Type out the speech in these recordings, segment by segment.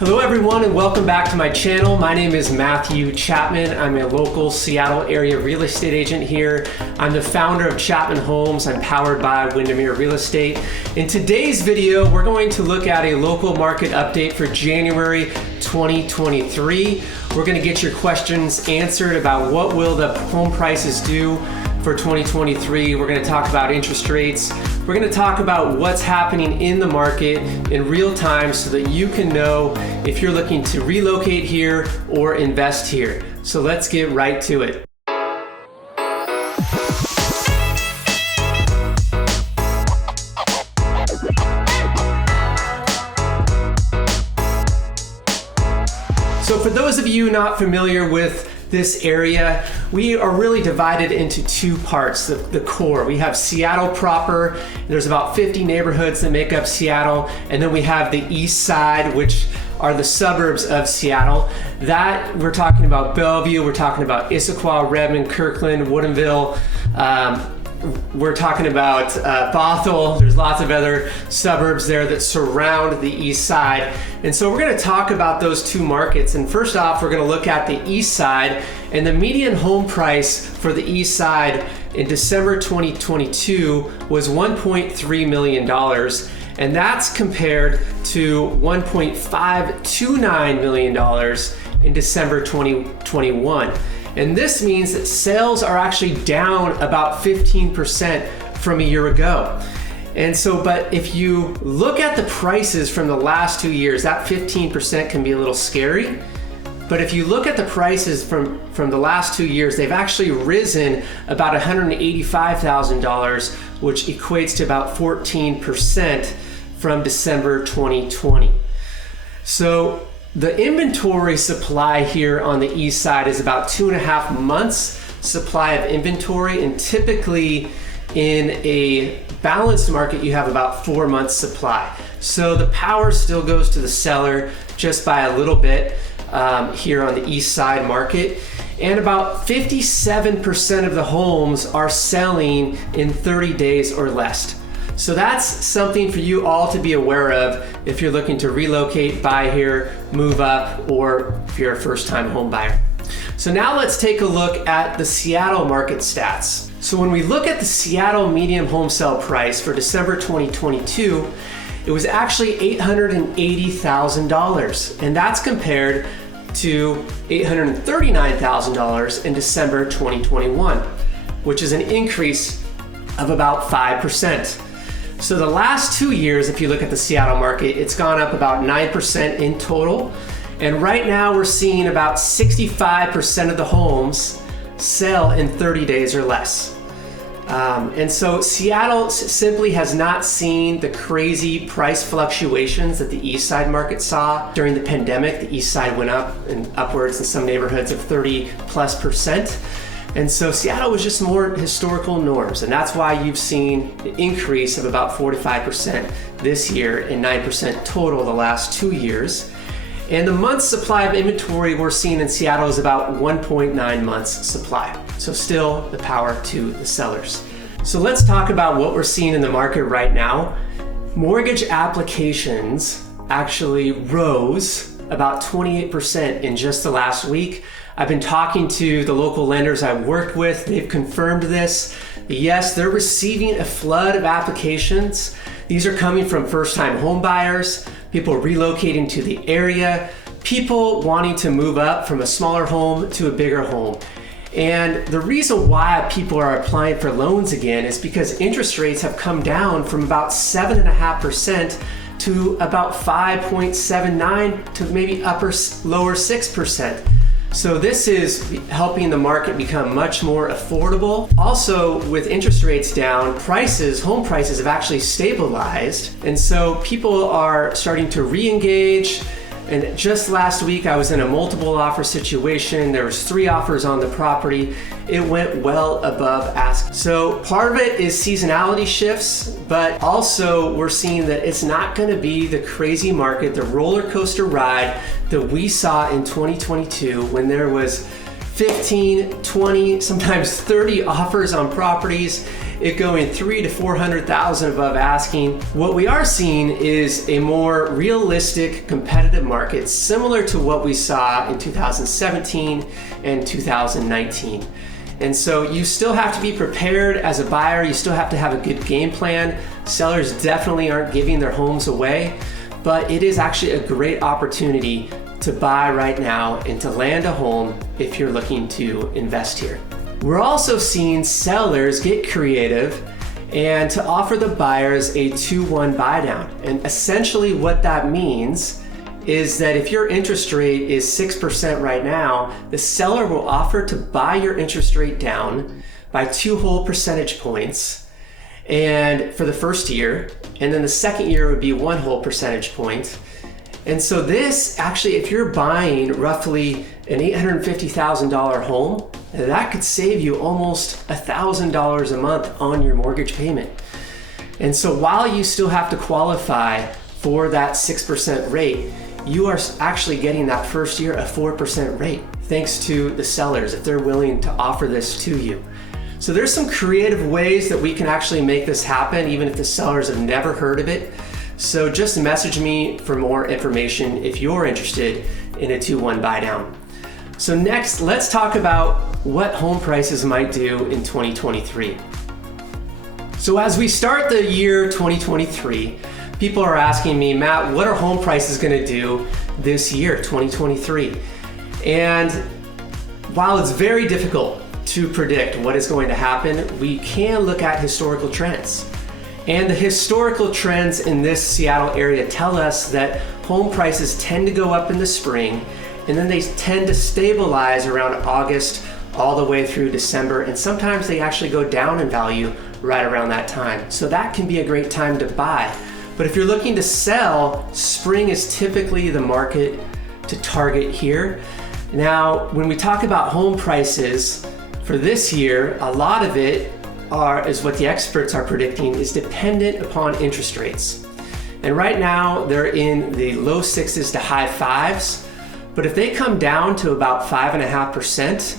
Hello everyone and welcome back to my channel. My name is Matthew Chapman. I'm a local Seattle area real estate agent here. I'm the founder of Chapman Homes. I'm powered by Windermere Real Estate. In today's video, we're going to look at a local market update for January 2023. We're going to get your questions answered about what will the home prices do for 2023. We're going to talk about interest rates. We're going to talk about what's happening in the market in real time so that you can know if you're looking to relocate here or invest here. So let's get right to it. So for those of you not familiar with this area, we are really divided into two parts, the core. We have Seattle proper, there's about 50 neighborhoods that make up Seattle, and then we have the Eastside, which are the suburbs of Seattle. That we're talking about Bellevue, we're talking about Issaquah, Redmond, Kirkland, Woodinville, we're talking about Bothell. There's lots of other suburbs there that surround the east side. And so we're going to talk about those two markets. And first off, we're going to look at the east side, and the median home price for the east side in December 2022 was $1.3 million. And that's compared to $1.529 million in December 2021. And this means that sales are actually down about 15% from a year ago. And so, but if you look at the prices from the last 2 years, that 15% can be a little scary. But if you look at the prices from the last 2 years, they've actually risen about $185,000, which equates to about 14% from December 2020. So the inventory supply here on the east side is about 2.5 months supply of inventory, and typically in a balanced market you have about 4 months supply. So the power still goes to the seller just by a little bit here on the east side market, and about 57% of the homes are selling in 30 days or less. So that's something for you all to be aware of if you're looking to relocate, buy here, move up, or if you're a first-time home buyer. So now let's take a look at the Seattle market stats. So when we look at the Seattle median home sale price for December 2022, it was actually $880,000, and that's compared to $839,000 in December 2021, which is an increase of about 5%. So the last 2 years, if you look at the Seattle market, it's gone up about 9% in total. And right now we're seeing about 65% of the homes sell in 30 days or less. And so Seattle simply has not seen the crazy price fluctuations that the east side market saw during the pandemic. The east side went up and upwards in some neighborhoods of 30+%. And so Seattle was just more historical norms, and that's why you've seen an increase of about 45% this year and 9% total the last 2 years. And the month's supply of inventory we're seeing in Seattle is about 1.9 months supply. So still the power to the sellers. So let's talk about what we're seeing in the market right now. Mortgage applications actually rose about 28% in just the last week. I've been talking to the local lenders I've worked with. They've confirmed this. Yes, they're receiving a flood of applications. These are coming from first-time home buyers, people relocating to the area, people wanting to move up from a smaller home to a bigger home. And the reason why people are applying for loans again is because interest rates have come down from about 7.5% to about 5.79 to maybe lower 6%. So this is helping the market become much more affordable. Also, with interest rates down, home prices have actually stabilized. And so people are starting to re-engage. And just last week, I was in a multiple offer situation. There was 3 offers on the property. It went well above ask. So part of it is seasonality shifts, but also we're seeing that it's not gonna be the crazy market, the roller coaster ride that we saw in 2022 when there was 15, 20, sometimes 30 offers on properties. it going 300,000 to 400,000 above asking. What we are seeing is a more realistic competitive market, similar to what we saw in 2017 and 2019. And so you still have to be prepared as a buyer. You still have to have a good game plan. Sellers definitely aren't giving their homes away, but it is actually a great opportunity to buy right now and to land a home if you're looking to invest here. We're also seeing sellers get creative and to offer the buyers a 2-1 buy down. And essentially what that means is that if your interest rate is 6% right now, the seller will offer to buy your interest rate down by 2 whole percentage points and for the first year, and then the second year would be 1 whole percentage point. And so this actually, if you're buying roughly an $850,000 home, that could save you almost $1,000 a month on your mortgage payment. And so while you still have to qualify for that 6% rate, you are actually getting that first year a 4% rate, thanks to the sellers, if they're willing to offer this to you. So there's some creative ways that we can actually make this happen, even if the sellers have never heard of it. So just message me for more information if you're interested in a 2-1 buy down. So next, let's talk about what home prices might do in 2023. So as we start the year 2023, people are asking me, Matt, what are home prices gonna do this year, 2023? And while it's very difficult to predict what is going to happen, we can look at historical trends. And the historical trends in this Seattle area tell us that home prices tend to go up in the spring, and then they tend to stabilize around August all the way through December, and sometimes they actually go down in value right around that time. So that can be a great time to buy. But if you're looking to sell, spring is typically the market to target here. Now, when we talk about home prices for this year, a lot of it is what the experts are predicting is dependent upon interest rates. And right now they're in the low 6s to high 5s, but if they come down to about 5.5%,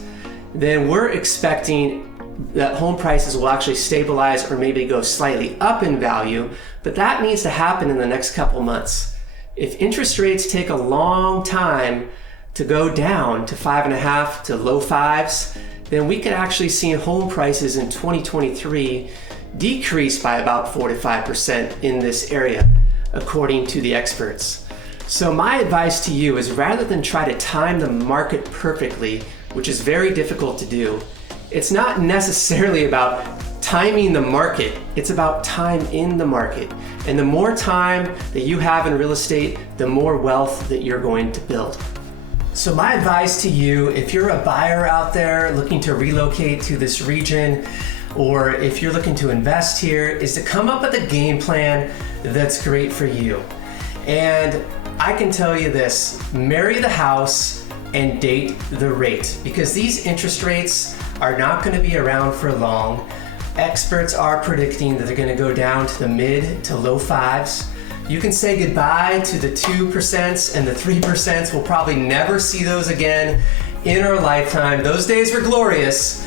then we're expecting that home prices will actually stabilize or maybe go slightly up in value, but that needs to happen in the next couple months. If interest rates take a long time to go down to 5.5 to low 5s, then we could actually see home prices in 2023 decrease by about 4 to 5% in this area, according to the experts. So my advice to you is rather than try to time the market perfectly, which is very difficult to do, it's not necessarily about timing the market, it's about time in the market. And the more time that you have in real estate, the more wealth that you're going to build. So my advice to you, if you're a buyer out there looking to relocate to this region, or if you're looking to invest here, is to come up with a game plan that's great for you. And I can tell you this, marry the house and date the rate, because these interest rates are not going to be around for long. Experts are predicting that they're going to go down to the mid to low 5s. You can say goodbye to the 2% and the 3%. We'll probably never see those again in our lifetime. Those days were glorious,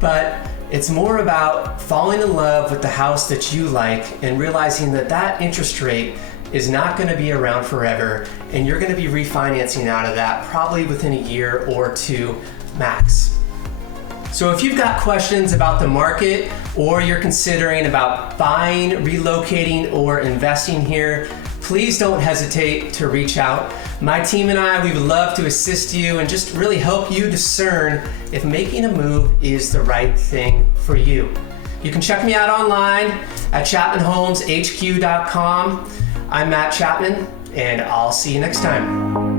but it's more about falling in love with the house that you like and realizing that that interest rate is not going to be around forever, and you're going to be refinancing out of that probably within a year or two max. So if you've got questions about the market, or you're considering about buying, relocating, or investing here, please don't hesitate to reach out. My team and I, we would love to assist you and just really help you discern if making a move is the right thing for you. You can check me out online at chapmanhomeshq.com. I'm Matt Chapman, and I'll see you next time.